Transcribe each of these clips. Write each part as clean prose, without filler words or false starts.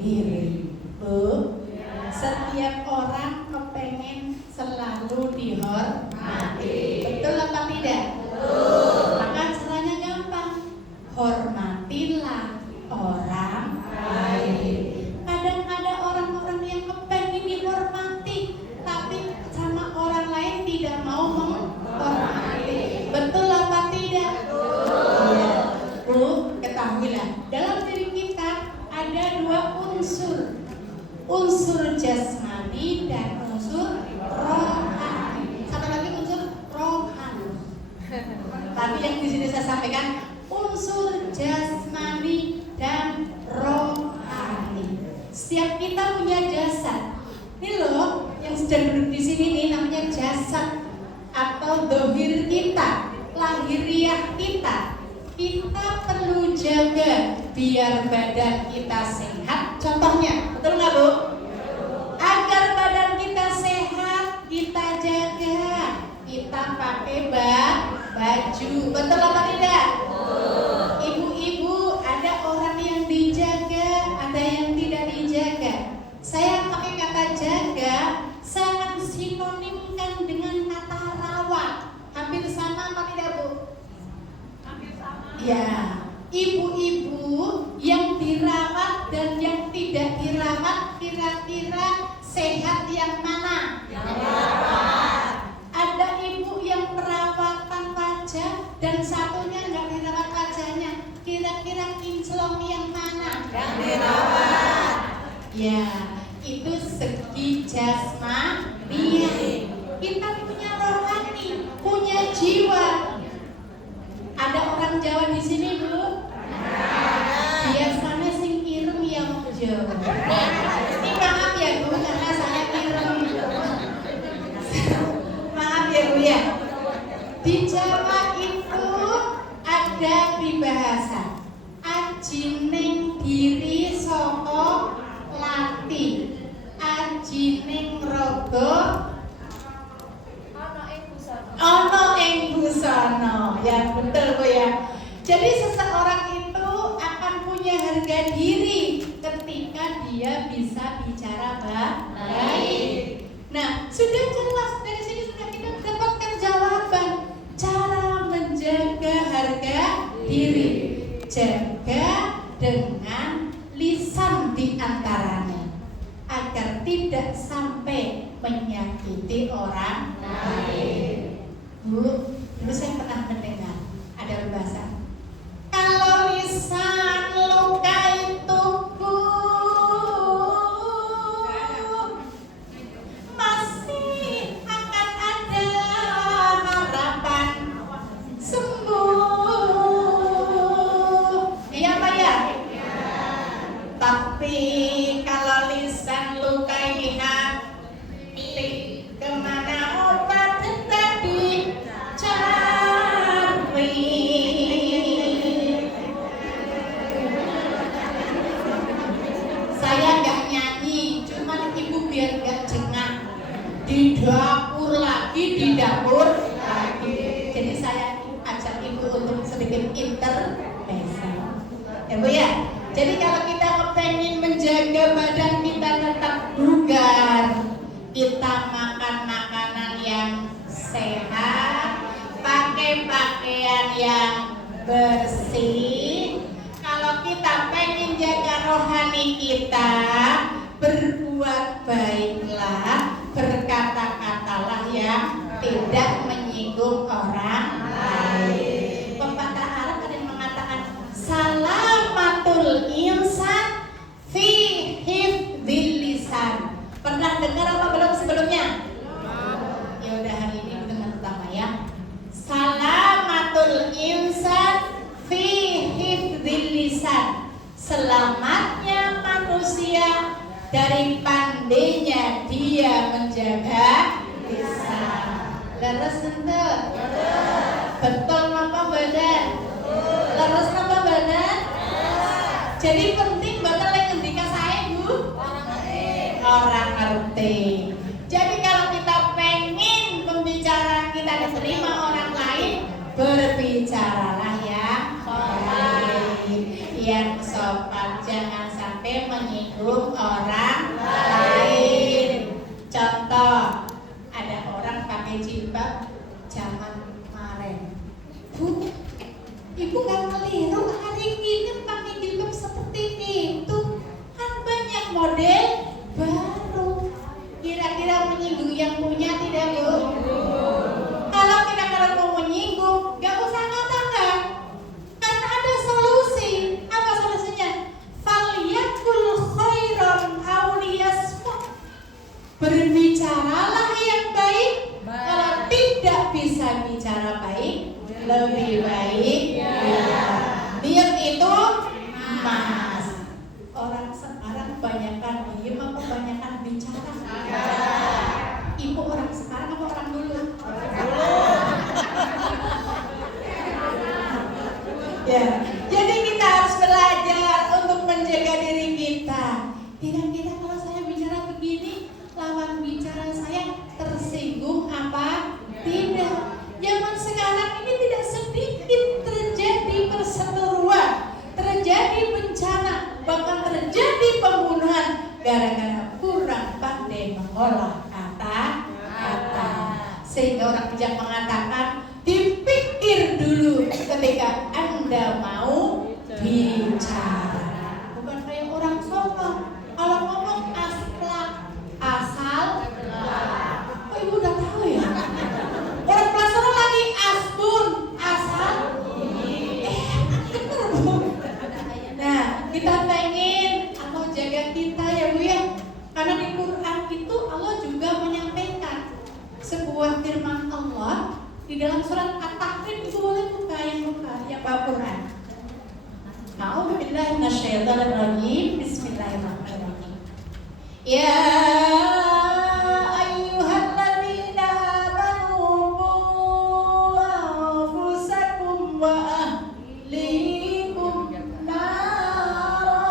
diri. Bu, setiap orang kepengen selalu dihormati. Betul apa tidak? Betul. Maka caranya gampang. Hormatilah orang lain. Kadang ada orang-orang yang kepengen dihormati, tapi sama orang lain tidak mau menghormati. Betul apa tidak? Betul. Ya. Bu, ketahuilah dalam diri kita ada dua unsur. Unsur jasmani dan unsur rohani. Satu lagi unsur rohani. Tapi yang di sini saya sampaikan unsur jasmani dan rohani. Setiap kita punya jasad. Ini loh yang sedang duduk di sini nih namanya jasad atau dohir kita, lahiriah kita. Kita perlu jaga biar badan kita sehat. Contohnya, betul nggak Bu? Agar badan kita sehat, kita jaga. Kita pakai baju. Betul apa tidak? Ibu-ibu, ada orang yang dijaga, ada yang tidak dijaga. Saya pakai kata jaga, sangat sinonimkan dengan kata rawat. Hampir sama apa tidak Bu? Ya, ibu-ibu yang dirawat dan yang tidak dirawat kira-kira sehat yang mana? Yang dirawat. Ada ibu yang perawatan wajah dan satunya nggak dirawat wajahnya. Kira-kira kinclong yang mana? Yang dirawat. Ya, itu segi jasmani. Kita punya rohani, punya jiwa. Ada orang Jawa di sini Bu? Biasanya sing ireng ya mojo. Ini maaf ya Bu, karena saya ireng. Maaf ya Bu ya. Di Jawa itu ada peribahasa aji ning diri saka lati, aji ning raga ono ing busana. Ya betul Bu ya. Jadi seseorang itu akan punya harga diri ketika dia bisa bicara baik. Nah, sudah jelas dari sini sudah kita dapatkan jawaban cara menjaga harga diri. Jaga dengan lisan di antaranya agar tidak sampai menyakiti orang lain. Bu, dulu saya pernah mendengar ada bahasa kalau lisan lukai tubuh masih akan ada harapan sembuh. Iya Pak ya? Tapi kalau lisan lukai hati kemana obat tadi cari. Saya nggak nyanyi, cuman ibu biar nggak jengah. Di dapur lagi, di dapur lagi. Jadi saya ajak ibu untuk sedikit intervensi. Ya Bu ya. Jadi kalau kita kepengen menjaga badan kita tetap bugar, kita makan makanan yang sehat, pakai pakaian yang bersih. Kalau kita pengen jaga rohani kita, berbuat baiklah, berkata-katalah yang tidak menyinggung orang lain. Pepatah Arab ada yang mengatakan salamatul insan fi hifdzil lisan. Pernah dengar apa belum sebelumnya? Ya udah hari ini dengan pertama ya. Salamatul insan fi hifdzil lisan. Selamatnya manusia dari pandainya dia menjaga lisan. Leres ente? Betul apa badan? Leres apa badan? Jadi penting bakal yang ngendika saya Bu. Orang ngerti. Jadi kalau kita pengen pembicaraan kita diterima orang lain, berbicaralah yang baik, yang sopan, jangan sampai menyinggung orang lain. Contoh, ada orang pakai jilbab zaman kemarin. Bu, ibu nggak keliru hari ini pakai jilbab seperti itu. Kan banyak model baru. Kira-kira menyinggung yang punya tidak, Bu? Kalau kira-kira mau menyinggung, nggak usah katakan. Karena ada solusi. Apa solusinya? Falyakul khairan aw liyasmut. Berbicaralah yang baik. Kalau tidak bisa bicara baik, lebih baik diam itu mas. Orang sekarang kebanyakan diem apa kebanyakan bicara? Ibu orang sekarang apa orang dulu? Ya, jadi kita harus belajar untuk menjaga diri kita. Kira-kira kalau saya bicara begini, lawan bicara saya tersinggung apa? Tidak. Zaman sekarang ini tidak sedikit terjadi perseteruan, terjadi bencana, bahkan terjadi pembunuhan gara-gara kurang pandai mengolah kata-kata. Sehingga orang bijak mengatakan, dipikir dulu ketika Anda mau bicara. Bukan kayak orang sombong. Kalau ngomong asal. Oh, ibu udah tahu ya? Orang pelaksana lagi asbun, asal. Bener, Bu. Nah, kita pengen Allah jaga kita ya, Bu ya. Karena di Quran itu Allah juga menyampaikan sebuah firman Allah di dalam surat At-Tahrim. Itu boleh buka yang bawa Quran. A'udzubillahi minasyaitonir rajim. Bismillahirrahmanirrahim. Ya ayyuhalladzina amanu qu anfusakum wa ahlikum nara.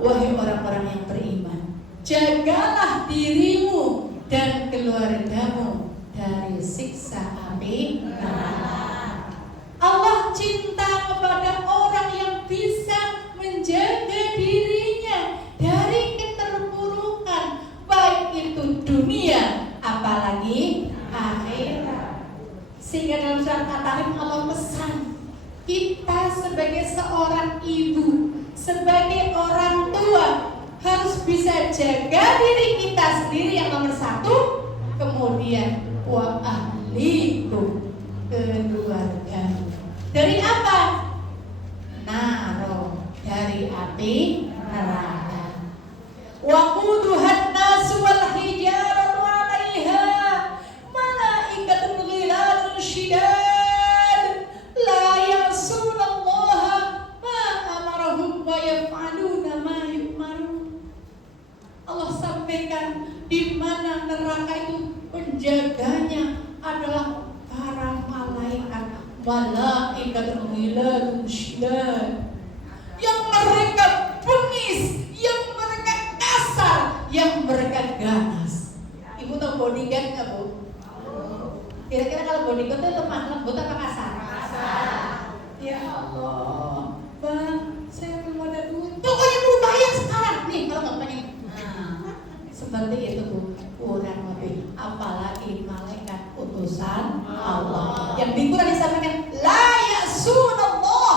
Wahai orang-orang yang beriman, jagalah dirimu dan keluargamu dari siksa api neraka. Allah cinta kepada orang yang bisa menjaga dirinya dari keterpurukan, baik itu dunia apalagi akhirat. Sehingga dalam surat At-Tahrim Allah pesan kita sebagai seorang ibu, sebagai orang tua harus bisa jaga diri kita sendiri yang nomor satu, kemudian wa ahlikum, keluarga. Dari apa? Naro, dari api neraka. Wa quduhan nasu wal hijaratu 'alaiha malaikatun ghiladun syidad la ya'sunallaha ma amarahum wa yaf'aluna ma yu'marun. Allah sampaikan di mana neraka itu penjaganya adalah para malaikat. Malaikatul ghiladun syidad, yang mereka bengis, yang mereka kasar, yang mereka ganas. Ibu tahu bodyguard nggak, Bu? Kira-kira kalau bodyguard itu lemah lembut apa kasar? Kasar. Ya Allah, Bang, saya belum ada duit. Pokoknya Bu bayar sekarang nih kalau nggak pengen. Seperti itu, Bu, kurang lebih. Apalagi malaikat utusan Allah yang di Quran disampaikan la ya'sunallah,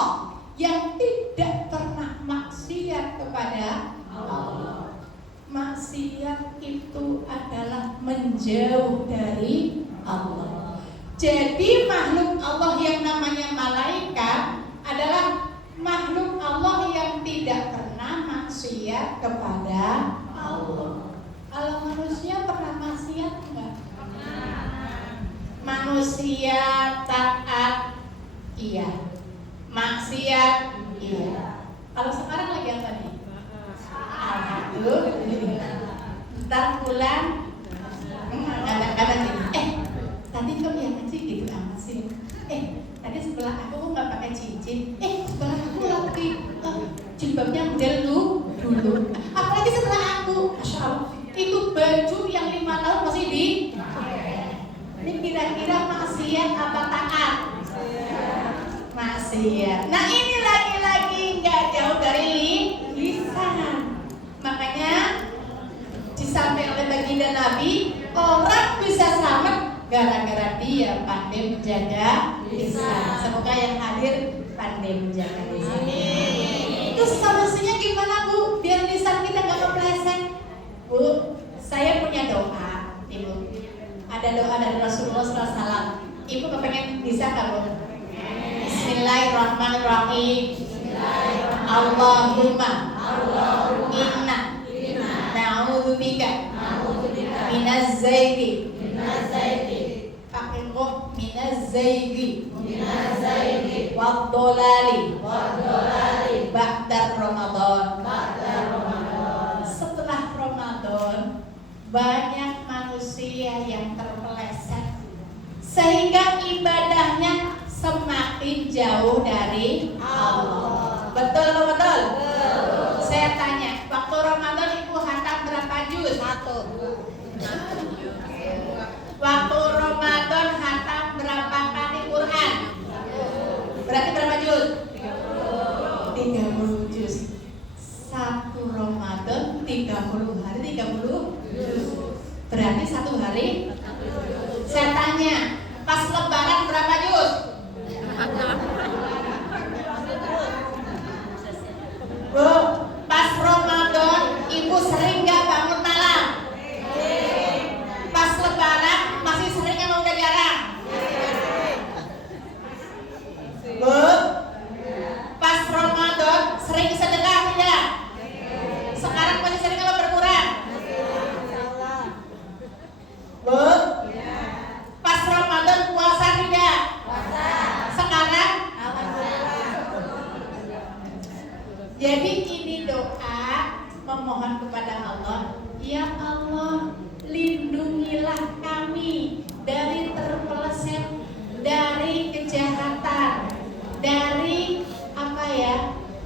yang tidak pernah maksiat kepada Allah. Maksiat itu adalah menjauh dari Allah. Jadi makhluk Allah yang namanya malaikat adalah makhluk Allah yang tidak pernah maksiat kepada Allah. Kalau manusia pernah maksiat enggak? Manusia taat, iya. Maksiat, iya. Kalau sekarang lagi apa nih? Alhamdulillah. Ntar pulang, kadang-kadang gini. Tadi kok yang kecil gitu amat sih. Tadi sebelah aku nggak pakai cincin. Sebelah aku lagi jilbabnya model dulu. Apalagi sebelah aku, masya Allah. Itu baju yang 5 tahun masih di. Ini kira-kira maksiat apa taat? Maksiat. Nah ini lagi-lagi menjaga lisan. Semoga yang hadir pandai menjaga lisan. Terus solusinya gimana Bu? Biar lisan kita gak kepleset. Bu, saya punya doa, Ibu. Ada doa dari Rasulullah SAW. Ibu kepengen bisa gak Bu? Bismillahirrahmanirrahim. Allahumma inna na'udzubika minaz zaidi pakingo minaz zaidi waddolali ba'dar Ramadan. Setelah Ramadan banyak manusia yang terpeleset sehingga ibadahnya semakin jauh dari Allah. Betul atau betul? Saya tanya, waktu Ramadan Ibu hatam berapa juz? 1. Waktu Ramadan hatam berapa kali Quran? Berarti berapa juz? 30 juz. 1 Ramadan 30 hari 30 juz. Berarti 1 hari? Saya tanya, pas Lebaran berapa juz? Bu, pas Ramadan Ibu sering gak bangun malam? Pas Lebaran masih sering atau udah jarang? Bu, pas Ramadan sering sedekah tidak? Sekarang masih sering atau berkurang? Bu, pas Ramadan puasa tidak? Sekarang? Jadi ini doa memohon kepada Allah, ya Allah, lindungilah kami dari terpeleset, dari kejahatan, dari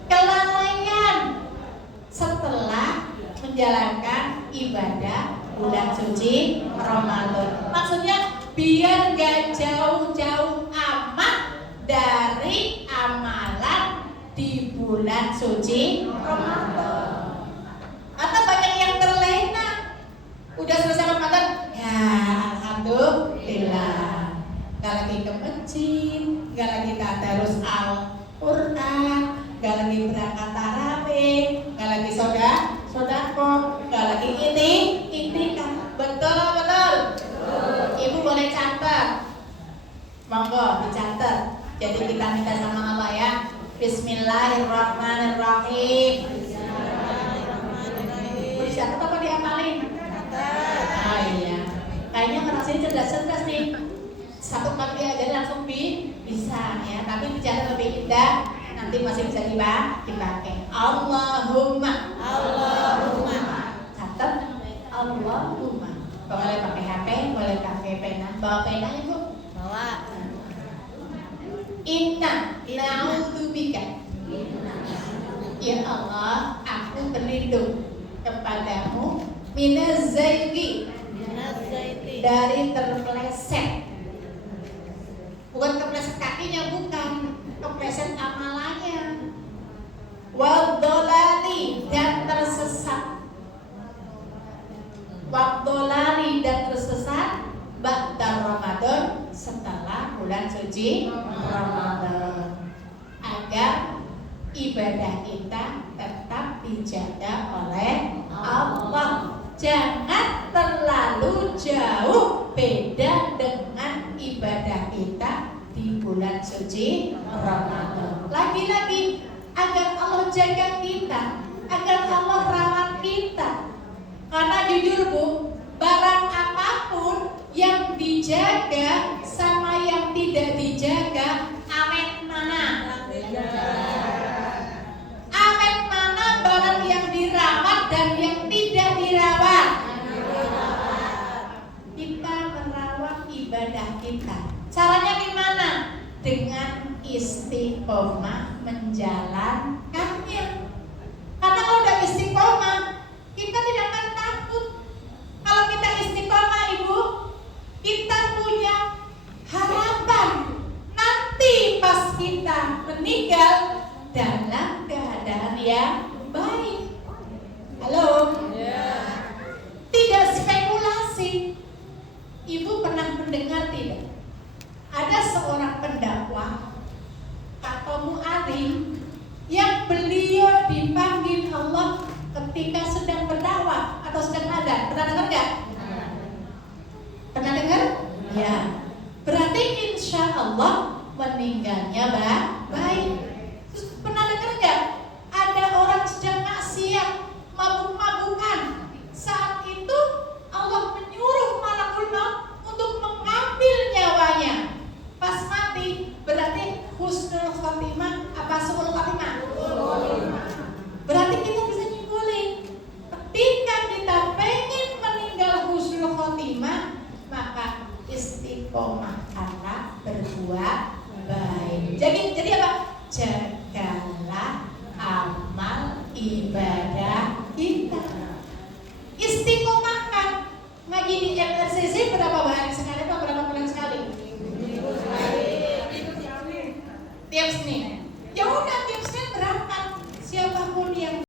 kelalaian setelah menjalankan ibadah bulan suci Ramadan. Maksudnya biar gak jauh-jauh amat dari amalan di bulan suci Ramadan. Atau banyak yang terlena, udah selesai Ramadan, ya alhamdulillah, gak lagi ke masjid, gak lagi tadarus Al-Quran, gak lagi berangkat tarawih, gak lagi sodako, gak lagi ini kan. Betul. Ibu boleh catat, monggo dicatat. Jadi kita minta sama Allah ya. Bismillahirrahmanirrahim. Bisa apa diamalin? Iya. Kayaknya ngerasain cerdas nih. Satu kali aja langsung bisa ya. Tapi bicara lebih indah, nanti masih bisa dipakai. Allahumma. Catat Allahumma. Boleh pakai HP, boleh pakai pena. Bawa pena Ibu? Bawa. Inna na'udzubika. Ya Allah, aku berlindung kepadamu minaz zaidi, dari terpeleset. Bukan kepleset kakinya, bukan, kepleset amalannya. Waddolali, dan tersesat. Waddolali, dan tersesat ba'da Ramadan, setelah bulan suci Ramadan, agar ibadah kita tetap dijaga oleh Allah. Jangan terlalu jauh beda dengan ibadah kita di bulan suci Ramadan. Lagi-lagi agar Allah jaga kita, agar Allah rawat kita. Karena jujur Bu, barang apapun yang dijaga sama yang tidak dijaga, awet mana? Awet mana barang yang dirawat dan yang tidak dirawat? Kita merawat ibadah kita. Caranya gimana? Dengan istiqomah menjalankannya. Karena kalau udah istiqomah, kita tidak akan takut. Kalau kita istiqomah Ibu, kita punya harapan nanti pas kita meninggal dalam keadaan yang baik. Halo? Tidak spekulasi. Ibu pernah mendengar tidak? Ada ketika sedang berdakwah atau sedang adzan. Pernah dengar nggak? Pernah dengar? Ya. Berarti insya Allah meninggalnya baik. Terus pernah dengar nggak? Ada orang sedang maksiat, mabuk-mabukan. Saat itu Allah menyuruh malakul maut untuk mengambil nyawanya. Pas mati, berarti husnul khotimah apa su'ul khotimah? Berarti kita bisa nyimpulin, ketika kita pengen meninggal husnul khotimah, maka istiqomahkanlah berbuat baik. Jadi apa? Jagalah amal ibadah kita. Istiqomahkan. Ngaji di MRCC berapa hari sekali atau berapa bulan sekali? Tiap Senin.